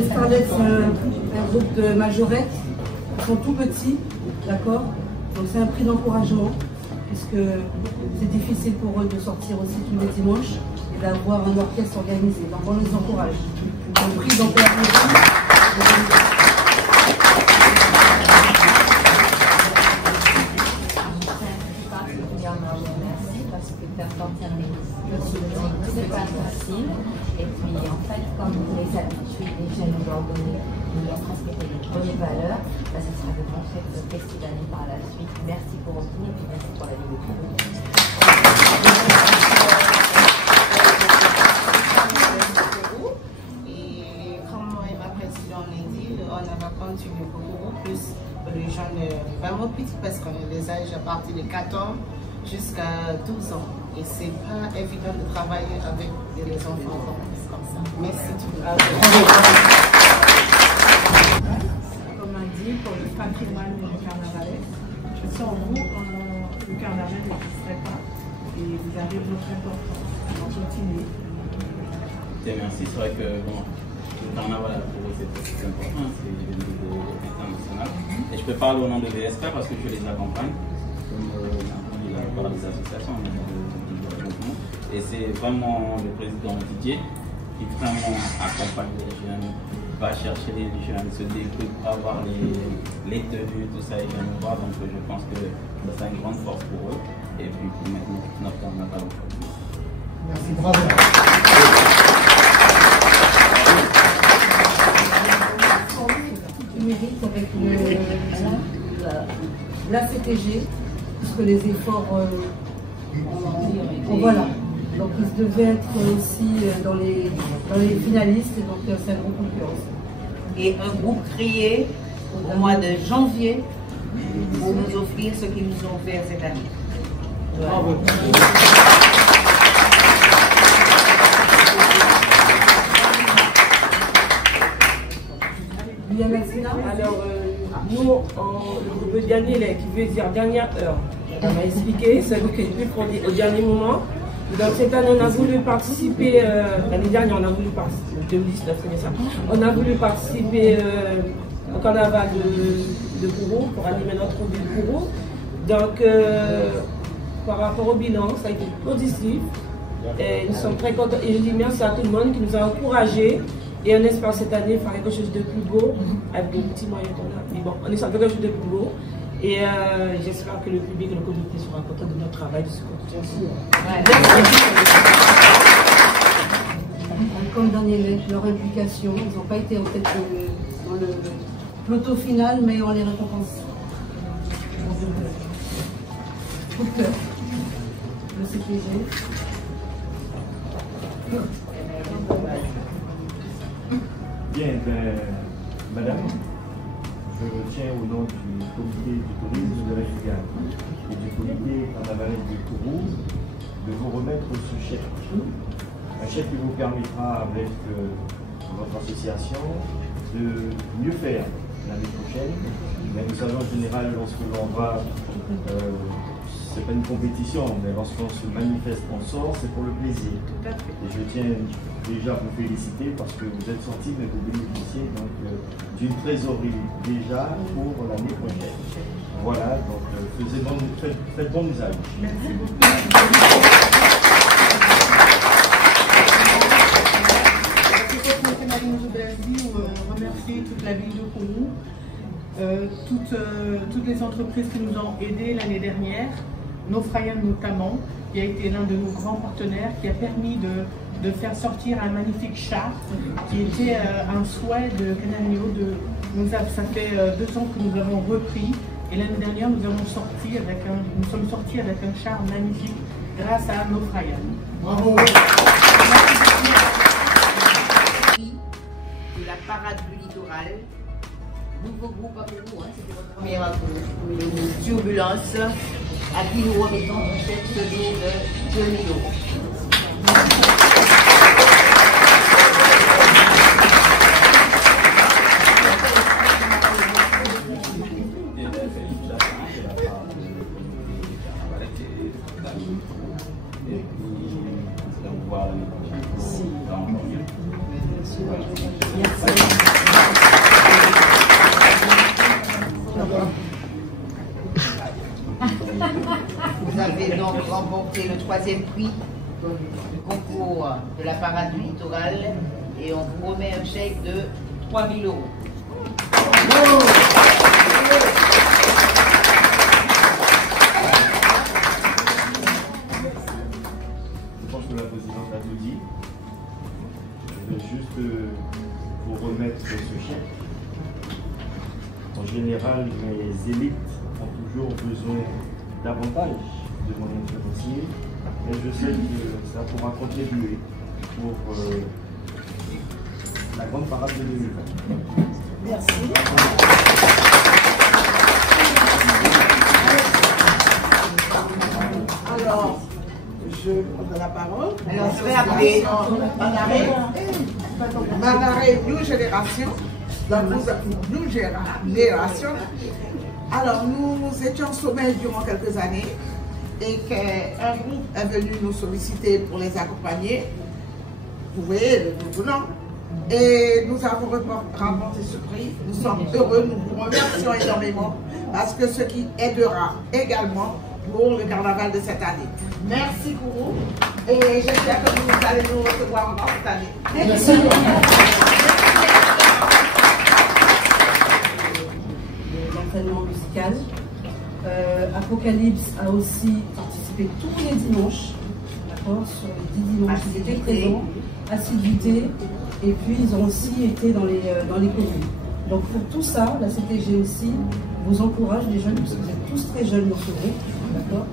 Les Starlets, un groupe de majorettes. Ils sont tout petits, d'accord? Donc c'est un prix d'encouragement, puisque c'est difficile pour eux de sortir aussi tous les dimanches et d'avoir un orchestre organisé. Donc on les encourage. Un prix d'encouragement. C'est pas facile. Et puis en fait, comme les habitudes, les jeunes aujourd'hui nous ont transmettre les bonnes valeurs, ça sera de montrer ce festival par la suite. Merci pour tout et puis merci pour la vie de tout. Et comme ma présidente l'a dit, on va continuer beaucoup plus pour les jeunes vraiment petits parce qu'on a des âges à partir de 4 ans jusqu'à 12 ans. Et c'est pas évident de travailler avec les enfants comme ça. Merci tout le monde. Comme on dit, pour le patrimoine du carnavalais, sans vous, le carnaval n'existerait pas. Et vous avez votre importance. On continue. Merci, c'est vrai que bon, le carnaval pour eux c'est important, c'est le niveau international. Et je peux parler au nom de VSK parce que je les accompagne, comme par les associations. Et c'est vraiment le président Didier qui vraiment accompagne les jeunes, va chercher les jeunes, se découpe, avoir les tenues, tout ça, ils viennent nous voir. Donc je pense que c'est une grande force pour eux. Et puis pour maintenant notre carnaval. Merci, bravo. Tu mérites avec la CTG, puisque les efforts, voilà. Donc ils devaient être aussi dans les finalistes, donc c'est un gros concurrence. Et un groupe créé au mois de janvier pour nous offrir ce qu'ils nous ont offert cette année. Bravo. Alors, nous, le groupe dernier, qui veut dire dernière heure, on a expliqué, c'est nous qui avons pris au dernier moment. Donc cette année, on a voulu participer, l'année dernière, on a voulu participer, 2019, c'est ça. On a voulu participer au carnaval de Kourou, pour animer notre ville Kourou. Donc, par rapport au bilan, ça a été positif. Et nous sommes très contents. Et je dis merci à tout le monde qui nous a encouragés. Et on espère cette année faire quelque chose de plus beau, avec des petits moyens qu'on a. Mais bon, on espère faire quelque chose de plus beau. Et j'espère que le public et le comité seront contents de notre travail, de ce qu'on Comme Daniel, leur implication, ils n'ont pas été en tête dans le peloton final, mais on les récompense. Coup de cœur, le CPG. Bien, madame, je tiens au nom du comité du tourisme de la Figane et du comité carnavalesque de Kourou de vous remettre ce chèque. Un chèque qui vous permettra, avec votre association, de mieux faire l'année prochaine. Mais vous savez, en général, lorsque l'on va, c'est pas une compétition, mais lorsqu'on se manifeste, on sort, c'est pour le plaisir. Et je tiens déjà à vous féliciter parce que vous êtes sortis, mais vous bénéficiez donc d'une trésorerie déjà pour l'année prochaine. Voilà, donc faites bon usage. Merci beaucoup. Remercier toute la ville de Kourou, toutes les entreprises qui nous ont aidés l'année dernière, Nofrayan notamment, qui a été l'un de nos grands partenaires, qui a permis de faire sortir un magnifique char, qui était un souhait de Canagno. Ça fait 2 ans que nous avons repris, et l'année dernière nous sommes sortis avec un char magnifique grâce à Nofrayan. Bravo. De la parade du littoral. Nouveau groupe à Kourou, c'était votre première à Kourou. Turbulence, à qui nous remettons un chèque de 2 000 €. Merci. Vous avez donc remporté le 3e prix du concours de la parade du littoral et on vous remet un chèque de 3 000 €. Je pense que la présidente a tout dit. Je vais juste vous remettre ce chèque. En général, mes élites ont toujours besoin davantage de moyens financiers, mais je sais que ça pourra contribuer pour la grande parade de 2020. Merci. Alors, je prends la parole. Alors, je vais appeler Manaré, New Génération. Donc, New Génération. Alors, nous étions sommés durant quelques années et qu'un groupe est venu nous solliciter pour les accompagner. Vous voyez, nous venons. Et nous avons remporté ce prix. Nous sommes heureux, nous vous remercions énormément parce que ce qui aidera également pour le carnaval de cette année. Merci Kourou et j'espère que vous allez nous recevoir encore cette année. Merci. L'entraînement musical. Apocalypse a aussi participé tous les dimanches, d'accord, sur les 10 dimanches, ils étaient présents, assiduité, et puis ils ont aussi été dans les communes. Donc pour tout ça, la CTG aussi vous encourage, les jeunes, parce que vous êtes tous très jeunes dans ce groupe, d'accord,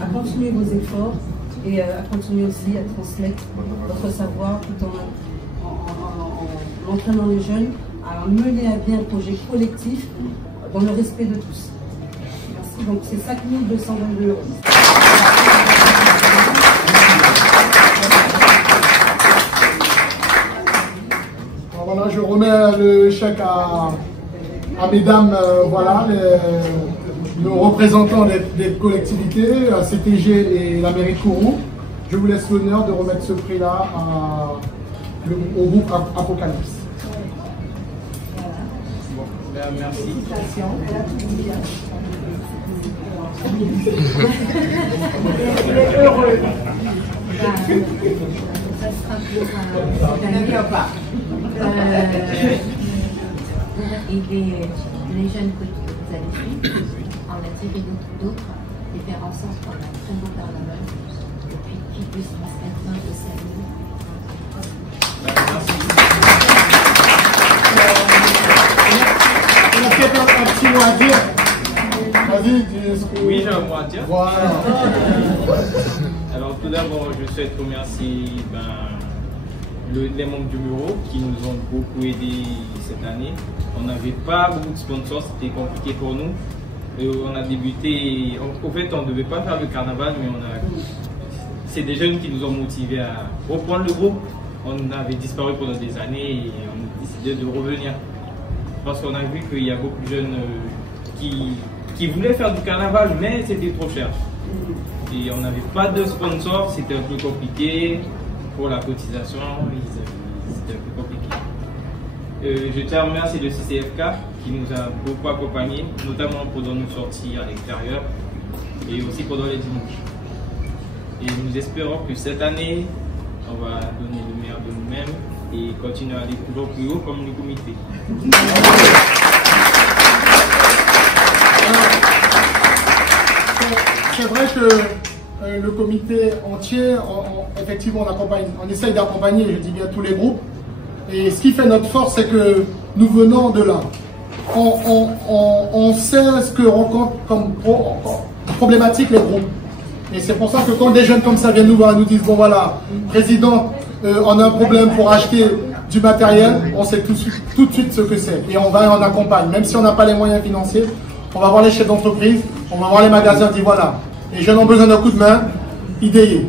à continuer vos efforts et à continuer aussi à transmettre votre savoir tout en entraînant les jeunes à mener à bien un projet collectif dans le respect de tous. Merci. Donc c'est 5 222 €. Voilà, je remets le chèque à mesdames, voilà, nos représentants des collectivités, la CTG et la mairie de Kourou. Je vous laisse l'honneur de remettre ce prix-là au groupe Apocalypse. Merci. Il est heureux. Ça sera pour les jeunes que vous allez suivre, en attirer d'autres et faire en sorte qu'on a un très beau carnaval et puis qu'ils puissent transmettre notre salut. On a peut-être un petit mot à dire. Vas-y, dis-le. Oui, j'ai un mot à dire. Voilà. Alors tout d'abord, je souhaite remercier les membres du bureau qui nous ont beaucoup aidés cette année. On n'avait pas beaucoup de sponsors, c'était compliqué pour nous. Et on a débuté, en fait on ne devait pas faire le carnaval, mais c'est des jeunes qui nous ont motivés à reprendre le groupe. On avait disparu pendant des années et on a décidé de revenir. Parce qu'on a vu qu'il y a beaucoup de jeunes qui voulaient faire du carnaval, mais c'était trop cher. Et on n'avait pas de sponsors, c'était un peu compliqué pour la cotisation, c'était un peu compliqué. Je tiens à remercier le CCFK qui nous a beaucoup accompagnés, notamment pendant nos sorties à l'extérieur et aussi pendant les dimanches. Et nous espérons que cette année, on va donner le meilleur de nous-mêmes et continuer à aller toujours plus haut comme le comité. C'est vrai que le comité entier, effectivement, on essaye d'accompagner, je dis bien tous les groupes. Et ce qui fait notre force, c'est que nous venons de là. On sait ce que rencontrent comme problématique les groupes. Et c'est pour ça que quand des jeunes comme ça viennent nous voir et nous disent, bon voilà, président, on a un problème pour acheter du matériel, on sait tout de suite ce que c'est. Et on va et on accompagne. Même si on n'a pas les moyens financiers, on va voir les chefs d'entreprise, on va voir les magasins, on dit voilà, les jeunes ont besoin d'un coup de main, idéé.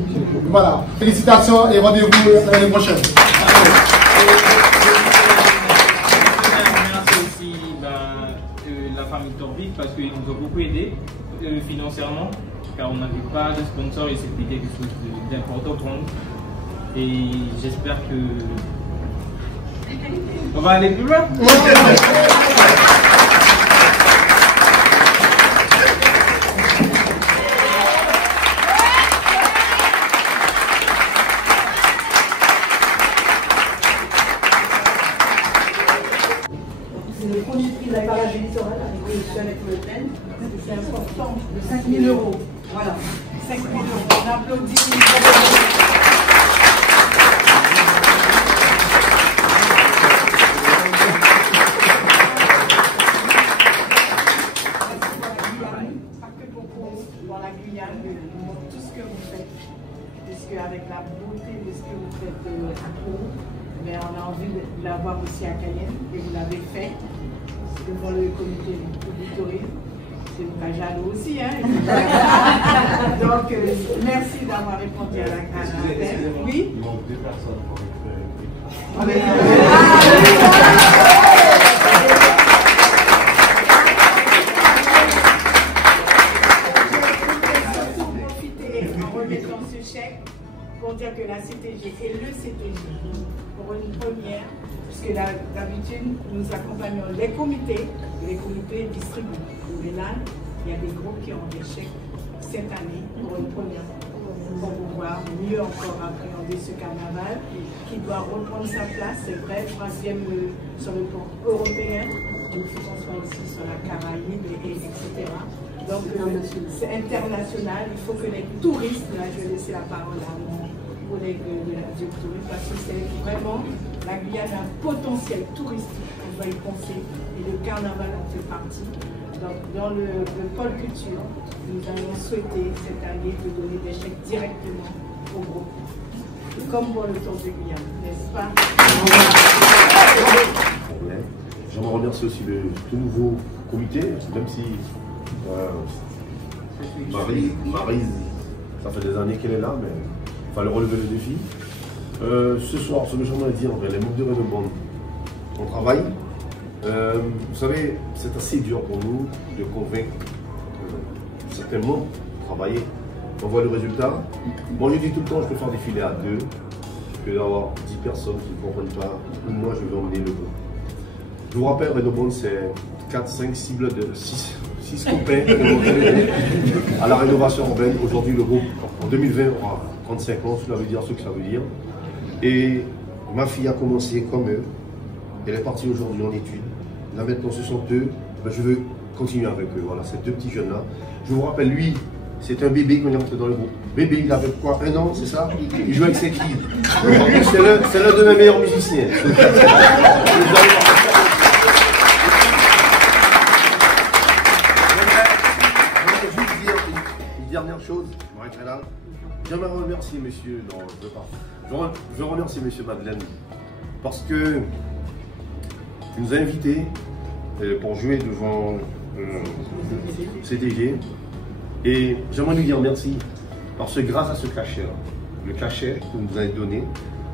Voilà. Félicitations et rendez-vous l'année prochaine. Merci aussi la famille Torvik parce qu'ils nous ont beaucoup aidés financièrement, car on n'avait pas de sponsor et c'était quelque chose d'important pour nous. Et j'espère que on va aller plus loin. C'est important. De 5 000 €. Voilà. 5 000 €. On applaudit. Dans la Guyane, tout ce que vous faites, puisque avec la beauté de ce que vous faites à Pau, mais on a envie de l'avoir aussi à Cayenne, et vous l'avez fait devant le comité du tourisme. C'est une page à l'eau aussi, hein. Donc, merci d'avoir répondu à l'appel. Oui. Il manque 2 personnes pour être. Pour dire que la CTG et le CTG, pour une première, puisque d'habitude nous accompagnons les comités distribuent. Mais là, il y a des groupes qui ont des chèques cette année pour une première, pour pouvoir mieux encore appréhender ce carnaval qui doit reprendre sa place, c'est vrai, 3e sur le plan européen, il faut qu'on soit aussi sur la Caraïbe, etc. Donc c'est international, il faut que les touristes, là je vais laisser la parole à mon collègue de la tourisme, parce que c'est vraiment, la Guyane a un potentiel touristique, on doit y penser, et le carnaval en fait partie. Donc dans le pôle culture, nous allons souhaiter cette année de donner des chèques directement au groupe, comme pour le Tour de Guyane, n'est-ce pas? J'aimerais remercier aussi le tout nouveau comité, même si Maryse, ça fait des années qu'elle est là, mais il fallait relever le défi. Ce soir, ce que j'aimerais dire, les membres de Renaud, on travaille. Vous savez, c'est assez dur pour nous de convaincre certains membres de travailler. On voit le résultat. Moi, je dis tout le temps, je préfère défiler à 2 que d'avoir 10 personnes qui ne comprennent pas. Moi, je vais emmener le groupe. Je vous rappelle, Renaud, c'est 4, 5, 6 blocs de 6 copains à la rénovation urbaine. Aujourd'hui, le groupe, en 2020, aura 35 ans, cela veut dire ce que ça veut dire. Et ma fille a commencé comme eux. Elle est partie aujourd'hui en études. Là maintenant, ce sont eux. Ben, je veux continuer avec eux. Voilà, ces 2 petits jeunes-là. Je vous rappelle, lui, c'est un bébé quand il est rentré dans le groupe. Bébé, il avait quoi, 1 an, c'est ça? Il joue avec ses filles. C'est l'un de mes meilleurs musiciens. Dernière chose, je m'arrêterai là. J'aimerais remercier monsieur, non, je ne veux pas. Je veux remercier monsieur Madeleine parce que il nous a invités pour jouer devant CTG et j'aimerais lui dire merci parce que grâce à ce cachet, le cachet que vous nous avez donné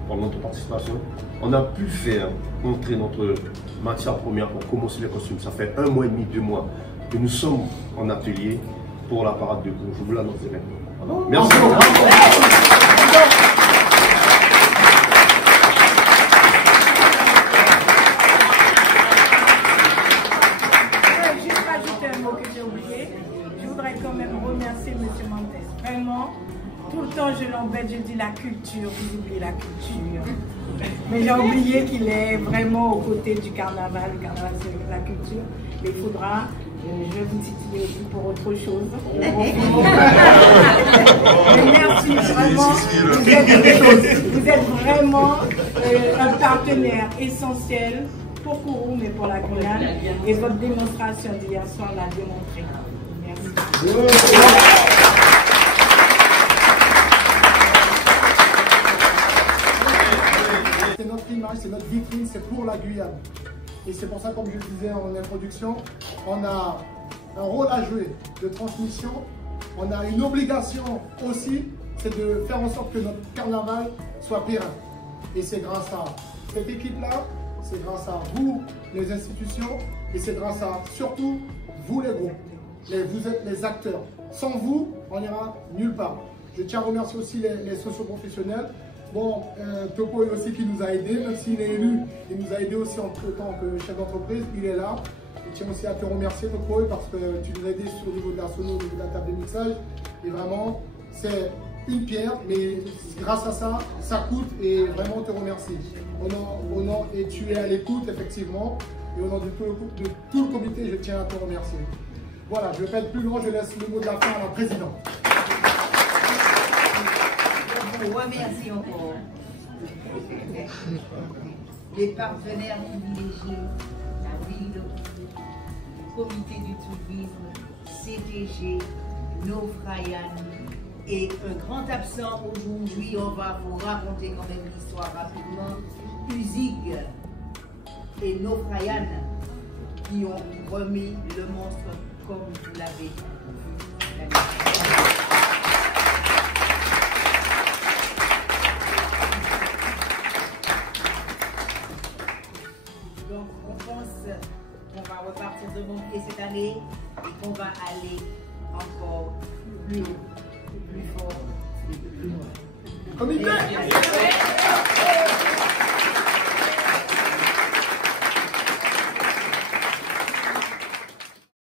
pendant notre participation, on a pu faire entrer notre matière première pour commencer les costumes. Ça fait 1 mois et demi, 2 mois que nous sommes en atelier pour la parade de cours. Je vous l'annonce maintenant. Merci beaucoup. Juste rajouter un mot que j'ai oublié. Je voudrais quand même remercier M. Montes. Vraiment, tout le temps je l'embête, je dis la culture, vous oubliez la culture. Mais j'ai oublié qu'il est vraiment aux côtés du carnaval. Le carnaval, c'est la culture. Mais il faudra, je vais vous titiller aussi pour autre chose. Mais merci, vraiment. Vous êtes vraiment un partenaire essentiel pour Kourou, mais pour la Guyane. Et votre démonstration d'hier soir l'a démontré. Merci. C'est notre image, c'est notre vitrine, c'est pour la Guyane. Et c'est pour ça, comme je le disais en introduction, on a un rôle à jouer de transmission. On a une obligation aussi, c'est de faire en sorte que notre carnaval soit pérenne. Et c'est grâce à cette équipe-là, c'est grâce à vous, les institutions, et c'est grâce à surtout vous, les groupes. Vous êtes les acteurs. Sans vous, on n'ira nulle part. Je tiens à remercier aussi les socioprofessionnels. Bon, Topo est aussi qui nous a aidés, même s'il est élu, il nous a aidés aussi en tant que chef d'entreprise, il est là. Je tiens aussi à te remercier Topo parce que tu nous as aidés au niveau de la sono, au niveau de la table de mixage. Et vraiment, c'est une pierre, mais grâce à ça, ça coûte et vraiment on te remercie. Et tu es à l'écoute effectivement, et au nom de tout le comité, je tiens à te remercier. Voilà, je ne vais pas être plus long, je laisse le mot de la fin à la présidente. Je vous remercie encore. Les partenaires privilégiés, la ville, le comité du tourisme, CTG, Nofrayan et un grand absent aujourd'hui. On va vous raconter quand même l'histoire rapidement. Usig et Nofrayan qui ont remis le monstre comme vous l'avez vu. Donc on pense qu'on va repartir de bon pied cette année et qu'on va aller encore plus haut, plus fort et plus loin. Comité!